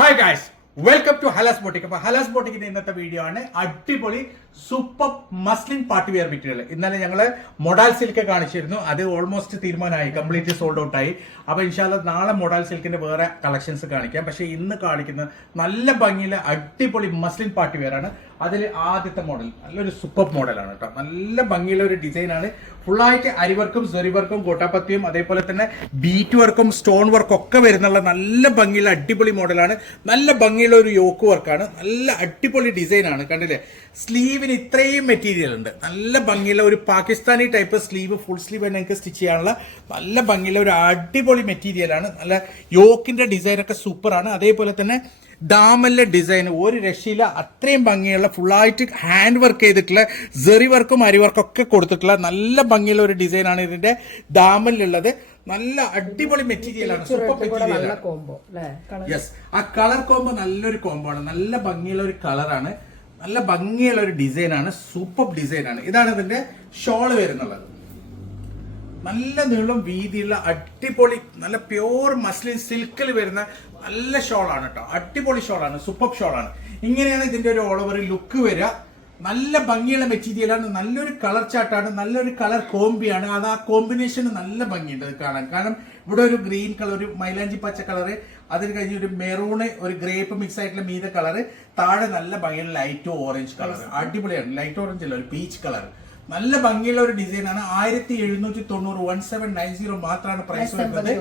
Hi guys, welcome to Halas Boutique. അപ്പോൾ ഹലാസ് ബോട്ടിക്കിന്റെ ഇന്നത്തെ video ആണ് അടിപൊളി super muslin party wear material. ഇന്നലെ ഞങ്ങൾ മൊഡാൽ സിൽക്ക് കാണിച്ചിരുന്നു. അത് ഓൾമോസ്റ്റ് തീരുമാനമായി, കംപ്ലീറ്റ്ലി സോൾഡ് ഔട്ട് ആയി. അപ്പോൾ ഇൻഷാല്ല നാളെ മൊഡാൽ സിൽക്കിന്റെ വേറെ കളക്ഷൻസ് കാണിക്കാം. പക്ഷേ ഇന്ന് കാണിക്കുന്ന നല്ല ഭംഗിയിലെ അടിപൊളി മസ്ലിൻ പാർട്ടി വെയർ ആണ്. അതിൽ ആദ്യത്തെ മോഡൽ നല്ലൊരു സൂപ്പർ മോഡലാണ് കേട്ടോ. നല്ല ഭംഗിയുള്ള ഒരു ഡിസൈനാണ്. ഫുള്ളായിട്ട് അരിവർക്കും സെറി വർക്കും ഗോട്ടാപ്പത്തിയും അതേപോലെ തന്നെ ബീറ്റ് വർക്കും സ്റ്റോൺ വർക്കും ഒക്കെ വരുന്നുള്ള നല്ല ഭംഗിയുള്ള അടിപൊളി മോഡലാണ്. നല്ല ഭംഗിയുള്ള ഒരു യോക്ക് വർക്കാണ്. നല്ല അടിപൊളി ഡിസൈനാണ്. കണ്ടില്ലേ, സ്ലീവിന് ഇത്രയും മെറ്റീരിയൽ ഉണ്ട്. നല്ല ഭംഗിയുള്ള ഒരു Pakistani type sleeve, full sleeve നിങ്ങൾക്ക് സ്റ്റിച്ച് ചെയ്യാനുള്ള നല്ല ഭംഗിയുള്ള ഒരു അടിപൊളി മെറ്റീരിയലാണ്. നല്ല യോക്കിന്റെ ഡിസൈനൊക്കെ സൂപ്പറാണ്. അതേപോലെ തന്നെ ദാമലിലെ ഡിസൈൻ ഒരു രക്ഷയില്ല, അത്രയും ഭംഗിയുള്ള ഫുള്ളായിട്ട് ഹാൻഡ് വർക്ക് ചെയ്തിട്ടുള്ള സെറി വർക്കും അരിവർക്കും ഒക്കെ കൊടുത്തിട്ടുള്ള നല്ല ഭംഗിയുള്ള ഒരു ഡിസൈനാണ് ഇതിന്റെ ദാമലിലുള്ളത്. നല്ല അടിപൊളി മെറ്റീരിയലാണ്, സൂപ്പർ മെറ്റീരിയലാണ്. യെസ്, ആ കളർ കോംബോ നല്ലൊരു കോംബോ ആണ്. നല്ല ഭംഗിയുള്ള ഒരു കളറാണ്, നല്ല ഭംഗിയുള്ള ഒരു ഡിസൈനാണ്, സൂപ്പർ ഡിസൈനാണ്. ഇതാണ് ഇതിന്റെ ഷോള് വരുന്നുള്ളത്. നല്ല നീളം വീതിയുള്ള അടിപൊളി നല്ല പ്യൂർ മസ്ലിൻ സിൽക്കിൽ വരുന്ന നല്ല ഷോളാണ് കേട്ടോ. അടിപൊളി ഷോളാണ്, സൂപ്പർ ഷോളാണ്. ഇങ്ങനെയാണ് ഇതിന്റെ ഒരു ഓൾ ഓവർ ലുക്ക് വരിക. നല്ല ഭംഗിയുള്ള മെറ്റീരിയലാണ്, നല്ലൊരു കളർ ചാർട്ടാണ്, നല്ലൊരു കളർ കോമ്പിയാണ്. അത് ആ കോമ്പിനേഷന് നല്ല ഭംഗിയുണ്ട് അത് കാണാൻ. കാരണം ഇവിടെ ഒരു ഗ്രീൻ കളർ, ഒരു മൈലാഞ്ചി പച്ച കളറ്, അതിന് കഴിഞ്ഞ് ഒരു മെറൂണ്, ഒരു ഗ്രേപ്പ് മിക്സ് ആയിട്ടുള്ള മീത കളറ്, താഴെ നല്ല ഭംഗിയുള്ള ലൈറ്റ് ഓറഞ്ച് കളർ. അടിപൊളിയാണ്. ലൈറ്റ് ഓറഞ്ച് അല്ല, ഒരു പീച്ച് കളർ. നല്ല ഭംഗിയുള്ള ഒരു ഡിസൈനാണ്. 1790 1790 മാത്രമാണ് പ്രൈസ് വരുന്നത്.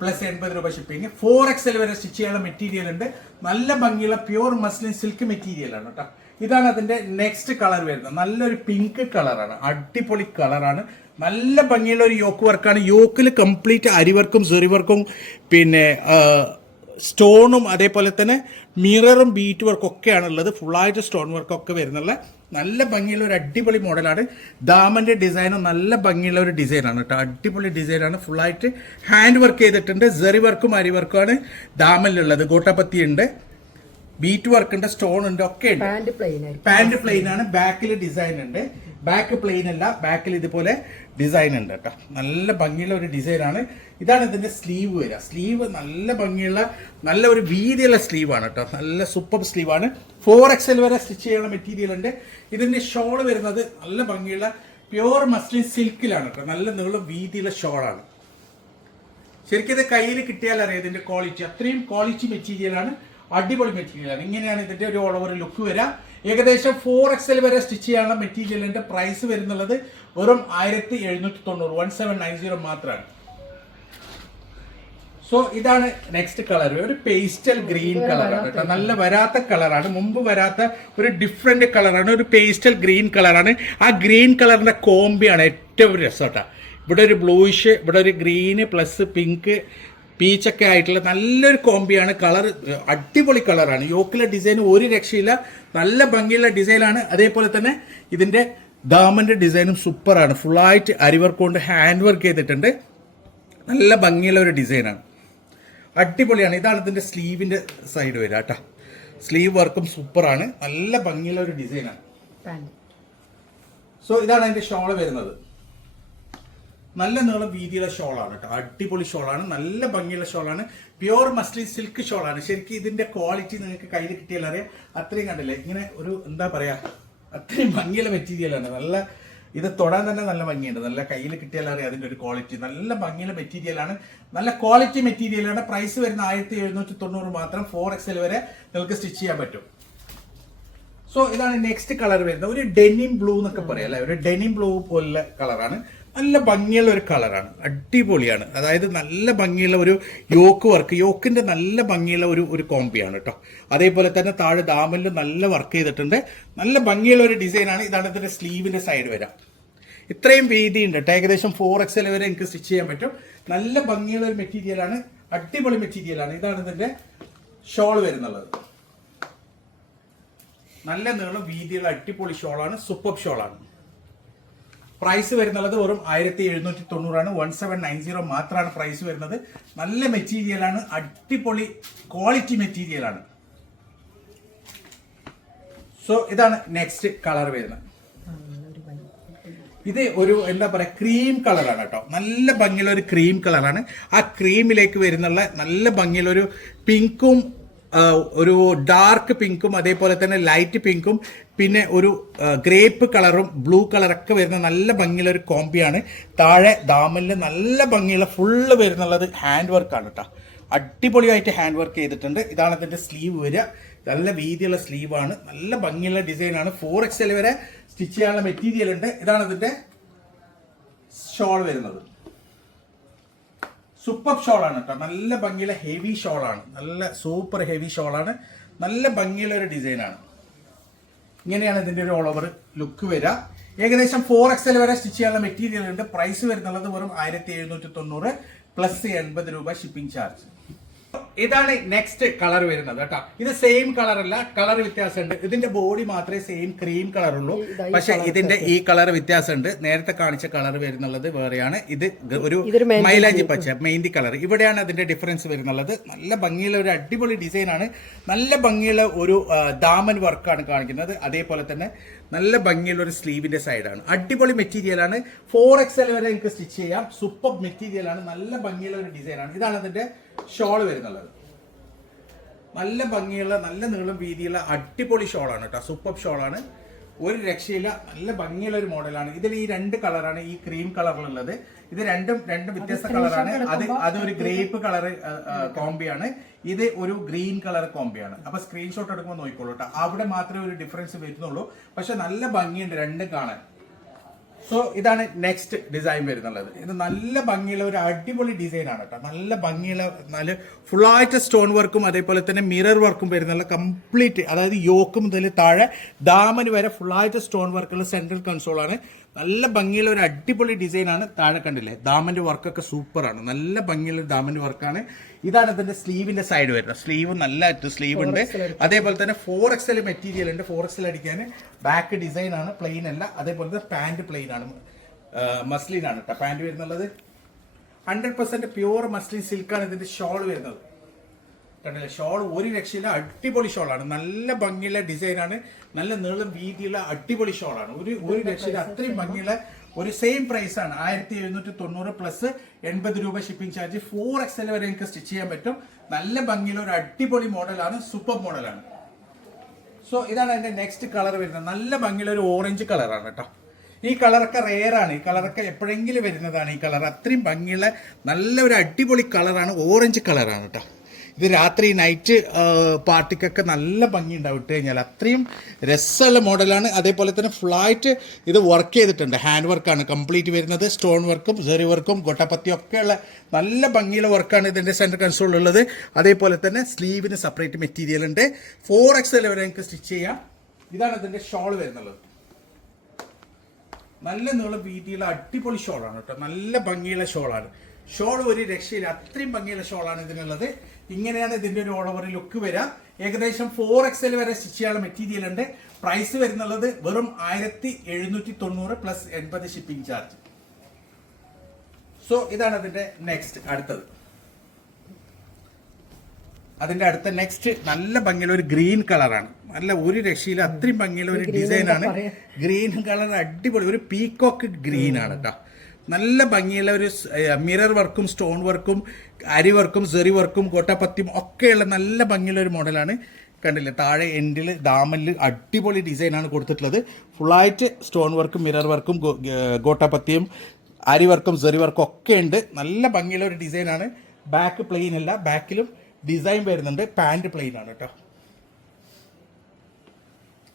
പ്ലസ് 80 രൂപ ഷിപ്പിംഗ്. 4XL വരെ സ്റ്റിച്ച് ചെയ്യാനുള്ള മെറ്റീരിയൽ ഉണ്ട്. നല്ല ഭംഗിയുള്ള പ്യൂർ മസ്ലിൻ സിൽക്ക് മെറ്റീരിയൽ ആണ് കേട്ടോ. ഇതാണ് അതിന്റെ നെക്സ്റ്റ് കളർ വരുന്നത്. നല്ലൊരു പിങ്ക് കളറാണ്, അടിപൊളി കളറാണ്. നല്ല ഭംഗിയുള്ള ഒരു യോക്ക് വർക്കാണ്. യോക്കിൽ കംപ്ലീറ്റ് അരിവർക്കും സെറി വർക്കും പിന്നെ സ്റ്റോണും അതേപോലെ തന്നെ മിററും ബീറ്റ് വർക്കും ഒക്കെയാണ് ഉള്ളത്. ഫുള്ളായിട്ട് സ്റ്റോൺ വർക്കൊക്കെ വരുന്നുള്ള നല്ല ഭംഗിയുള്ള ഒരു അടിപൊളി മോഡലാണ്. ദാമന്റെ ഡിസൈനും നല്ല ഭംഗിയുള്ള ഒരു ഡിസൈനാണ് കേട്ടോ. അടിപൊളി ഡിസൈനാണ്. ഫുള്ളായിട്ട് ഹാൻഡ് വർക്ക് ചെയ്തിട്ടുണ്ട്. സെറി വർക്കും അരി വർക്കുമാണ് ദാമനിലുള്ളത്. ഗോട്ടാപ്പത്തി ഉണ്ട്, ബീറ്റ് വർക്ക് ഉണ്ട്, സ്റ്റോൺ ഉണ്ട്, ഒക്കെ ഉണ്ട്. പാന്റ് പ്ലെയിൻ ആണ്. ബാക്കിൽ ഡിസൈൻ ഉണ്ട്. ബാക്ക് പ്ലെയിൻ അല്ല, ബാക്കിൽ ഇതുപോലെ ഡിസൈൻ ഉണ്ട് കേട്ടോ. നല്ല ഭംഗിയുള്ള ഒരു ഡിസൈനാണ്. ഇതാണ് ഇതിന്റെ സ്ലീവ് വരിക. സ്ലീവ് നല്ല ഭംഗിയുള്ള നല്ല ഒരു വീതിയുള്ള സ്ലീവാണ് കേട്ടോ. നല്ല സൂപ്പർ സ്ലീവാണ്. 4XL വരെ സ്റ്റിച്ച് ചെയ്യാനുള്ള മെറ്റീരിയൽ ഉണ്ട്. ഇതിന്റെ ഷോൾ വരുന്നത് നല്ല ഭംഗിയുള്ള പ്യൂർ മസ്ലിൻ സിൽക്കിലാണ് കേട്ടോ. നല്ല നീളം വീതിയുള്ള ഷോളാണ്. ശരിക്കും ഇത് കയ്യിൽ കിട്ടിയാൽ അറിയാം ഇതിന്റെ ക്വാളിറ്റി. അത്രയും ക്വാളിറ്റി മെറ്റീരിയലാണ്, അടിപൊളി മെറ്റീരിയലാണ്. ഇങ്ങനെയാണ് ഇതിന്റെ ഒരു ഓൾ ഓവർ ലുക്ക് വരാം. ഏകദേശം 4XL വരെ സ്റ്റിച്ച് ചെയ്യാനുള്ള മെറ്റീരിയലിന്റെ പ്രൈസ് വരുന്നുള്ളത് വെറും 1790 1790 മാത്രമാണ്. സോ ഇതാണ് നെക്സ്റ്റ് കളർ. ഒരു പേസ്റ്റൽ ഗ്രീൻ കളറാണ് കേട്ടോ. നല്ല വരാത്ത കളറാണ്, മുമ്പ് വരാത്ത ഒരു ഡിഫറെന്റ് കളറാണ്. ഒരു പേസ്റ്റൽ ഗ്രീൻ കളറാണ്. ആ ഗ്രീൻ കളറിന്റെ കോമ്പിയാണ് ഏറ്റവും രസം കേട്ടോ. ഇവിടെ ഒരു ബ്ലൂയിഷ്, ഇവിടെ ഒരു ഗ്രീന് പ്ലസ് പിങ്ക് പീച്ചൊക്കെ ആയിട്ടുള്ള നല്ലൊരു കോമ്പിയാണ്. കളർ അടിപൊളി കളറാണ്. യോക്കിലെ ഡിസൈൻ ഒരു രക്ഷയില്ല, നല്ല ഭംഗിയുള്ള ഡിസൈനാണ്. അതേപോലെ തന്നെ ഇതിന്റെ ദാമന്റെ ഡിസൈനും സൂപ്പറാണ്. ഫുള്ളായിട്ട് അരിവർക്ക് കൊണ്ട് ഹാൻഡ് വർക്ക് ചെയ്തിട്ടുണ്ട്. നല്ല ഭംഗിയുള്ള ഒരു ഡിസൈനാണ്, അടിപൊളിയാണ്. ഇതാണ് ഇതിന്റെ സ്ലീവിന്റെ സൈഡ് വരിക കേട്ടോ. സ്ലീവ് വർക്കും സൂപ്പറാണ്. നല്ല ഭംഗിയുള്ള ഒരു ഡിസൈനാണ്. സോ ഇതാണ് അതിന്റെ ഷോള് വരുന്നത്. നല്ല നീളം വീതിയുള്ള ഷോളാണ് കേട്ടോ. അടിപൊളി ഷോളാണ്, നല്ല ഭംഗിയുള്ള ഷോളാണ്. പ്യൂർ മസ്ലിൻ സിൽക്ക് ഷോളാണ്. ശരിക്കും ഇതിന്റെ ക്വാളിറ്റി നിങ്ങൾക്ക് കയ്യിൽ കിട്ടിയാൽ അറിയാം. അത്രയും കണ്ടില്ലേ, ഇങ്ങനെ ഒരു എന്താ പറയാ, അത്രയും ഭംഗിയുള്ള മെറ്റീരിയലാണ്. നല്ല ഇത് തൊടാൻ തന്നെ നല്ല ഭംഗിയുണ്ട്. നല്ല കയ്യിൽ കിട്ടിയാൽ അറിയാം അതിന്റെ ഒരു ക്വാളിറ്റി. നല്ല ഭംഗിയുള്ള മെറ്റീരിയലാണ്, നല്ല ക്വാളിറ്റി മെറ്റീരിയലാണ്. പ്രൈസ് വരുന്ന 1790 മാത്രം. 4XL വരെ നിങ്ങൾക്ക് സ്റ്റിച്ച് ചെയ്യാൻ പറ്റും. സോ ഇതാണ് നെക്സ്റ്റ് കളർ വരുന്നത്. ഒരു ഡെനിം ബ്ലൂ എന്നൊക്കെ പറയാം അല്ലെ, ഒരു ഡെനിം ബ്ലൂ പോലുള്ള കളറാണ്. നല്ല ഭംഗിയുള്ള ഒരു കളറാണ്, അടിപൊളിയാണ്. അതായത് നല്ല ഭംഗിയുള്ള ഒരു യോക്ക് വർക്ക്, യോക്കിന്റെ നല്ല ഭംഗിയുള്ള ഒരു കോമ്പിയാണ് കേട്ടോ. അതേപോലെ തന്നെ താഴെ ദാമനിൽ നല്ല വർക്ക് ചെയ്തിട്ടുണ്ട്. നല്ല ഭംഗിയുള്ള ഒരു ഡിസൈനാണ്. ഇതാണ് ഇതിന്റെ സ്ലീവിന്റെ സൈഡ് വരാം. ഇത്രയും വീതി ഉണ്ട് കേട്ടോ. ഏകദേശം 4XL വരെ എനിക്ക് സ്റ്റിച്ച് ചെയ്യാൻ പറ്റും. നല്ല ഭംഗിയുള്ള ഒരു മെറ്റീരിയലാണ്, അടിപൊളി മെറ്റീരിയലാണ്. ഇതാണ് ഇതിന്റെ ഷോൾ വരുന്നുള്ളത്. നല്ല നീളം വീതിയുള്ള അടിപൊളി ഷോളാണ്, സൂപ്പർ ഷോളാണ്. പ്രൈസ് വരുന്നത് വെറും 1790 1790 മാത്രമാണ് പ്രൈസ് വരുന്നത്. നല്ല മെറ്റീരിയലാണ്, അടിപൊളി ക്വാളിറ്റി മെറ്റീരിയലാണ്. സോ ഇതാണ് നെക്സ്റ്റ് കളർ വരുന്നത്. ഇത് ഒരു എന്താ പറയാ ക്രീം കളറാണ് കേട്ടോ. നല്ല ഭംഗിയുള്ള ഒരു ക്രീം കളറാണ്. ആ ക്രീമിലേക്ക് വരുന്നുള്ള നല്ല ഭംഗിയുള്ള ഒരു പിങ്കും ഒരു ഡാർക്ക് പിങ്കും അതേപോലെ തന്നെ ലൈറ്റ് പിങ്കും പിന്നെ ഒരു ഗ്രേപ്പ് കളറും ബ്ലൂ കളറൊക്കെ വരുന്ന നല്ല ഭംഗിയുള്ള ഒരു കോമ്പിയാണ്. താഴെ ദാമനിൽ നല്ല ഭംഗിയുള്ള ഫുള്ള് വരുന്നുള്ളത് ഹാൻഡ് വർക്കാണ് കേട്ടോ. അടിപൊളിയായിട്ട് ഹാൻഡ് വർക്ക് ചെയ്തിട്ടുണ്ട്. ഇതാണ് അതിൻ്റെ സ്ലീവ് വരിക. നല്ല വീതിയുള്ള സ്ലീവാണ്, നല്ല ഭംഗിയുള്ള ഡിസൈനാണ്. 4XL വരെ സ്റ്റിച്ച് ചെയ്യാനുള്ള മെറ്റീരിയൽ ഉണ്ട്. ഇതാണ് അതിൻ്റെ ഷോൾ വരുന്നത്. സൂപ്പർ ഷോളാണ് കേട്ടോ, നല്ല ഭംഗിയുള്ള ഹെവി ഷോളാണ്, നല്ല സൂപ്പർ ഹെവി ഷോളാണ്, നല്ല ഭംഗിയുള്ള ഒരു ഡിസൈനാണ്. ഇങ്ങനെയാണ് ഇതിൻ്റെ ഒരു ഓൾ ഓവർ ലുക്ക് വരിക. ഏകദേശം 4XL വരെ സ്റ്റിച്ച് ചെയ്യാനുള്ള മെറ്റീരിയൽ ഉണ്ട്. പ്രൈസ് വരുന്നുള്ളത് വെറും 1790 പ്ലസ് 80 രൂപ ഷിപ്പിംഗ് ചാർജ്. ഇതാണ് നെക്സ്റ്റ് കളർ വരുന്നത് കേട്ടോ. ഇത് സെയിം കളർ അല്ല, കളർ വ്യത്യാസമുണ്ട്. ഇതിന്റെ ബോഡി മാത്രമേ സെയിം ക്രീം കളർ ഉള്ളൂ, പക്ഷെ ഇതിന്റെ ഈ കളർ വ്യത്യാസമുണ്ട്. നേരത്തെ കാണിച്ച കളർ വരുന്നുള്ളത് വേറെയാണ്. ഇത് ഒരു മൈലാഞ്ചി പച്ച മെഹന്തി കളർ, ഇവിടെയാണ് അതിന്റെ ഡിഫറൻസ് വരുന്നുള്ളത്. നല്ല ഭംഗിയുള്ള ഒരു അടിപൊളി ഡിസൈനാണ്, നല്ല ഭംഗിയുള്ള ഒരു ദാമൻ വർക്കാണ് കാണിക്കുന്നത്. അതേപോലെ തന്നെ നല്ല ഭംഗിയുള്ള ഒരു സ്ലീവിന്റെ സൈഡാണ്. അടിപൊളി മെറ്റീരിയലാണ്. 4XL വരെ എനിക്ക് സ്റ്റിച്ച് ചെയ്യാം. സൂപ്പർ മെറ്റീരിയലാണ്, നല്ല ഭംഗിയുള്ള ഒരു ഡിസൈനാണ്. ഇതാണ് അതിന്റെ ഷോൾ വരുന്നുള്ളത്. നല്ല ഭംഗിയുള്ള നല്ല നീളം വീതിയുള്ള അടിപൊളി ഷോളാണ് കേട്ടോ. സൂപ്പർ ഷോളാണ്, ഒരു രക്ഷയില്ല. നല്ല ഭംഗിയുള്ള ഒരു മോഡലാണ്. ഇതിൽ ഈ 2 കളറാണ് ഈ ക്രീം കളറിലുള്ളത്. ഇത് രണ്ടും വ്യത്യസ്ത കളറാണ്. അതൊരു ഗ്രേപ്പ് കളർ കോമ്പിയാണ്, ഇത് ഒരു ഗ്രീൻ കളർ കോമ്പിയാണ്. അപ്പൊ സ്ക്രീൻഷോട്ട് എടുക്കുമ്പോൾ നോക്കിക്കോളൂ കേട്ടോ. അവിടെ മാത്രമേ ഒരു ഡിഫറൻസ് വരുന്നുള്ളൂ, പക്ഷെ നല്ല ഭംഗിയുണ്ട് രണ്ടും കാണാൻ. സോ ഇതാണ് നെക്സ്റ്റ് ഡിസൈൻ വരുന്നുള്ളത്. ഇത് നല്ല ഭംഗിയുള്ള ഒരു അടിപൊളി ഡിസൈനാണ് കേട്ടോ. നല്ല ഭംഗിയുള്ള നല്ല ഫുള്ളായിട്ട് സ്റ്റോൺ വർക്കും അതേപോലെ തന്നെ മിറർ വർക്കും വരുന്നുള്ള കംപ്ലീറ്റ്, അതായത് യോക്ക് മുതൽ താഴെ ദാമന് വരെ ഫുള്ളായിട്ട് സ്റ്റോൺ വർക്കുള്ള സെൻട്രൽ കൺസോളാണ്. നല്ല ഭംഗിയുള്ള ഒരു അടിപൊളി ഡിസൈനാണ്. താഴെ കണ്ടില്ലേ, ദാമന്റെ വർക്കൊക്കെ സൂപ്പറാണ്, നല്ല ഭംഗിയുള്ള ദാമന്റെ വർക്കാണ്. ഇതാണ് ഇതിന്റെ സ്ലീവിന്റെ സൈഡ് വരുന്നത്. സ്ലീവ് നല്ല സ്ലീവ് ഉണ്ട്. അതേപോലെ തന്നെ 4XL മെറ്റീരിയൽ ഉണ്ട്. 4XL അടിക്കാൻ ബാക്ക് ഡിസൈൻ ആണ്, പ്ലെയിൻ അല്ല. അതേപോലെ തന്നെ പാന്റ് പ്ലെയിൻ ആണ്, മസ്ലിൻ ആണ് കേട്ടോ പാന്റ് വരുന്നുള്ളത്. 100% പ്യൂർ മസ്ലിൻ സിൽക്കാണ് ഇതിന്റെ ഷോൾ വരുന്നത്. കണ്ടില്ലേ, ഷോൾ ഒരു രക്ഷയില്ല, അടിപൊളി ഷോളാണ്. നല്ല ഭംഗിയുള്ള ഡിസൈനാണ്, നല്ല നീളം വീതിയുള്ള അടിപൊളി ഷോളാണ്. ഒരു രക്ഷയില്ല, അത്രയും ഭംഗിയുള്ള ഒരു സെയിം പ്രൈസ് ആണ്. 1790 പ്ലസ് 80 രൂപ ഷിപ്പിംഗ് ചാർജ്. 4XL വരെ എനിക്ക് സ്റ്റിച്ച് ചെയ്യാൻ പറ്റും. നല്ല ഭംഗിയുള്ള ഒരു അടിപൊളി മോഡലാണ്, സൂപ്പർ മോഡലാണ്. സോ ഇതാണ് അതിന്റെ നെക്സ്റ്റ് കളർ വരുന്നത്. നല്ല ഭംഗിയുള്ള ഒരു ഓറഞ്ച് കളറാണ് കേട്ടോ. ഈ കളറൊക്കെ റെയറാണ്, ഈ കളറൊക്കെ എപ്പോഴെങ്കിലും വരുന്നതാണ് ഈ കളർ. അത്രയും ഭംഗിയുള്ള നല്ല ഒരു അടിപൊളി കളറാണ്, ഓറഞ്ച് കളറാണ് കേട്ടോ. ഇത് രാത്രി നൈറ്റ് പാർട്ടിക്കൊക്കെ നല്ല ഭംഗി ഉണ്ടാവും ഇട്ട് കഴിഞ്ഞാൽ, അത്രയും രസമുള്ള മോഡലാണ്. അതേപോലെ തന്നെ ഫുള്ളായിട്ട് ഇത് വർക്ക് ചെയ്തിട്ടുണ്ട്, ഹാൻഡ് വർക്കാണ് കംപ്ലീറ്റ് വരുന്നത്. സ്റ്റോൺ വർക്കും സെറി വർക്കും ഗൊട്ടപ്പത്തിയും ഒക്കെയുള്ള നല്ല ഭംഗിയുള്ള വർക്കാണ് ഇതിൻ്റെ സെൻറ്റർ കൺസോളിലുള്ളത്. അതേപോലെ തന്നെ സ്ലീവിന് സെപ്പറേറ്റ് മെറ്റീരിയൽ ഉണ്ട്. 4XL വരെ എനിക്ക് സ്റ്റിച്ച് ചെയ്യാം. ഇതാണ് ഇതിൻ്റെ ഷോൾ വരുന്നത്. നല്ല നീളം വീതിയുള്ള അടിപൊളി ഷോളാണ് കേട്ടോ, നല്ല ഭംഗിയുള്ള ഷോളാണ്. ഷോൾ ഒരു രക്ഷയില്ല, അത്രയും ഭംഗിയുള്ള ഷോളാണ് ഇതിനുള്ളത്. ഇങ്ങനെയാണ് ഇതിന്റെ ഒരു ഓൾ ഓവർ ലുക്ക് വരിക. ഏകദേശം 4XL വരെ സ്റ്റിച്ച് ചെയ്യാനുള്ള മെറ്റീരിയൽ ഉണ്ട്. പ്രൈസ് വരുന്നുള്ളത് വെറും 1790 പ്ലസ് 80 ഷിപ്പിംഗ് ചാർജ്. സോ ഇതാണ് അതിന്റെ നെക്സ്റ്റ് അടുത്തത്. അതിന്റെ അടുത്ത നെക്സ്റ്റ് നല്ല ഭംഗിയുള്ള ഒരു ഗ്രീൻ കളറാണ്. നല്ല ഒരു രക്ഷയില്ല, അത്രയും ഭംഗിയുള്ള ഒരു ഡിസൈനാണ്. ഗ്രീൻ കളർ അടിപൊളി, ഒരു പീകോക്ക് ഗ്രീൻ ആണ് കേട്ടോ. നല്ല ഭംഗിയുള്ള ഒരു മിറർ വർക്കും സ്റ്റോൺ വർക്കും അരി വർക്കും സെറി വർക്കും ഗോട്ടാപ്പത്തിയും ഒക്കെയുള്ള നല്ല ഭംഗിയുള്ള ഒരു മോഡലാണ്. കണ്ടില്ലേ, താഴെ എൻഡിൽ ദാമനിൽ അടിപൊളി ഡിസൈനാണ് കൊടുത്തിട്ടുള്ളത്. ഫുള്ളായിട്ട് സ്റ്റോൺ വർക്കും മിറർ വർക്കും ഗോട്ടാപ്പത്തിയും അരി വർക്കും സെറി വർക്കും ഒക്കെ ഉണ്ട്. നല്ല ഭംഗിയുള്ള ഒരു ഡിസൈനാണ്. ബാക്ക് പ്ലെയിൻ അല്ല, ബാക്കിലും ഡിസൈൻ വരുന്നുണ്ട്. പാൻറ് പ്ലെയിൻ ആണ് കേട്ടോ.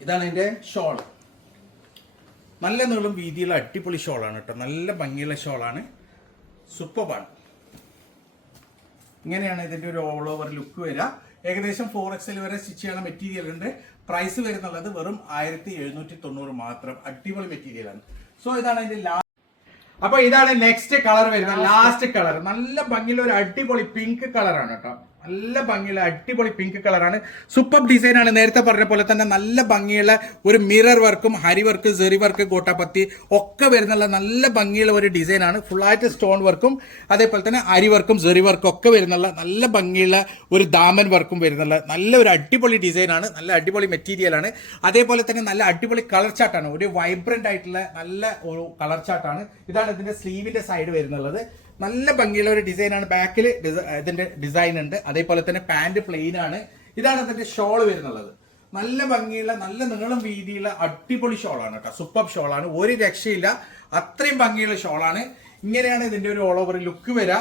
ഇതാണ് അതിൻ്റെ ഷോൾ. നല്ല നീളം വീതിയുള്ള അടിപൊളി ഷോളാണ് കേട്ടോ. നല്ല ഭംഗിയുള്ള ഷോളാണ്, സൂപ്പറാണ്. ഇങ്ങനെയാണ് ഇതിന്റെ ഒരു ഓൾ ഓവർ ലുക്ക് വരിക. ഏകദേശം 4XL വരെ സ്റ്റിച്ച് ചെയ്യുന്ന മെറ്റീരിയൽ ഉണ്ട്. പ്രൈസ് വരുന്നുള്ളത് വെറും 1790 മാത്രം. അടിപൊളി മെറ്റീരിയലാണ്. സോ ഇതാണ് അതിന്റെ അപ്പൊ ഇതാണ് നെക്സ്റ്റ് കളർ വരുന്നത്, ലാസ്റ്റ് കളർ. നല്ല ഭംഗിയുള്ള ഒരു അടിപൊളി പിങ്ക് കളറാണ് കേട്ടോ. നല്ല ഭംഗിയുള്ള അടിപൊളി പിങ്ക് കളറാണ്. സൂപ്പർ ഡിസൈനാണ്. നേരത്തെ പറഞ്ഞ പോലെ തന്നെ നല്ല ഭംഗിയുള്ള ഒരു മിറർ വർക്കും ഹരി വർക്ക് സെറി വർക്ക് ഗോട്ടാപ്പത്തി ഒക്കെ വരുന്നുള്ള നല്ല ഭംഗിയുള്ള ഒരു ഡിസൈനാണ്. ഫുള്ളായിട്ട് സ്റ്റോൺ വർക്കും അതേപോലെ തന്നെ അരി വർക്കും സെറി വർക്കും ഒക്കെ വരുന്നുള്ള നല്ല ഭംഗിയുള്ള ഒരു ദാമൻ വർക്കും വരുന്നുള്ള നല്ല ഒരു അടിപൊളി ഡിസൈനാണ്. നല്ല അടിപൊളി മെറ്റീരിയലാണ്. അതേപോലെ തന്നെ നല്ല അടിപൊളി കളർ ചാർട്ടാണ്. ഒരു വൈബ്രന്റ് ആയിട്ടുള്ള നല്ല ഒരു കളർ ചാർട്ടാണ്. ഇതാണ് ഇതിന്റെ സ്ലീവിന്റെ സൈഡ് വരുന്നുള്ളത്. നല്ല ഭംഗിയുള്ള ഒരു ഡിസൈനാണ്. ബാക്കിൽ ഇതിന്റെ ഡിസൈൻ ഉണ്ട്. അതേപോലെ തന്നെ പാന്റ് പ്ലെയിൻ ആണ്. ഇതാണ് അതിന്റെ ഷോൾ വരുന്നുള്ളത്. നല്ല ഭംഗിയുള്ള നല്ല നീളം വീതിയുള്ള അടിപൊളി ഷോളാണ് കേട്ടോ. സൂപ്പർ ഷോളാണ്, ഒരു രക്ഷയില്ല, അത്രയും ഭംഗിയുള്ള ഷോളാണ്. ഇങ്ങനെയാണ് ഇതിന്റെ ഒരു ഓൾ ഓവർ ലുക്ക് വരാ.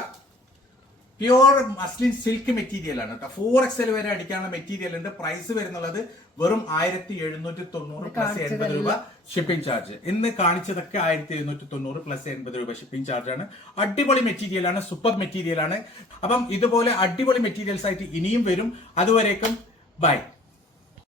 പ്യുവർ മസ്ലിൻ സിൽക്ക് മെറ്റീരിയൽ ആണ് കേട്ടോ. 4XL വരെ അടിക്കാനുള്ള മെറ്റീരിയൽ ഉണ്ട്. പ്രൈസ് വരുന്നുള്ളത് വെറും 1790 പ്ലസ് 80 രൂപ ഷിപ്പിംഗ് ചാർജ്. ഇന്ന് കാണിച്ചതൊക്കെ 1790 പ്ലസ് 80 രൂപ ഷിപ്പിംഗ് ചാർജ് ആണ്. അടിപൊളി മെറ്റീരിയൽ ആണ്, സൂപ്പർ മെറ്റീരിയൽ ആണ്. അപ്പം ഇതുപോലെ അടിപൊളി മെറ്റീരിയൽസ് ആയിട്ട് ഇനിയും വരും. അതുവരേക്കും ബൈ.